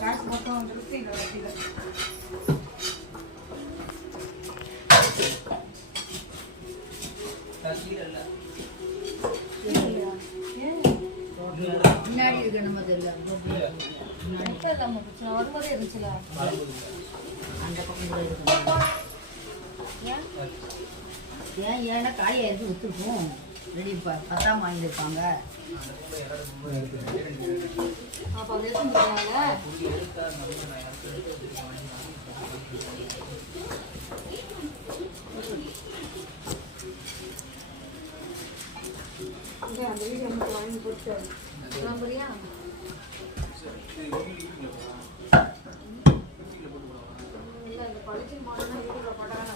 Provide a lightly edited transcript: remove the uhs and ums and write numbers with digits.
காசு மொத்தம் திருப்தி இல்லை. முன்னாடி இருக்கணும் வரும்போதே இருந்துச்சுல அந்த பக்கம் இருக்கணும். ஏன்னா காயை எடுத்து வித்துருப்போம். ரெடி பத்தாம் வாங்கியிருப்பாங்க. அப்போ அதை எடுத்துருக்காங்க. அந்த வீடியோ வாங்கி போட்டு நம்பரியா இல்லை இந்த படிச்சு மாறினா வீடியோவில் போட்டாங்க.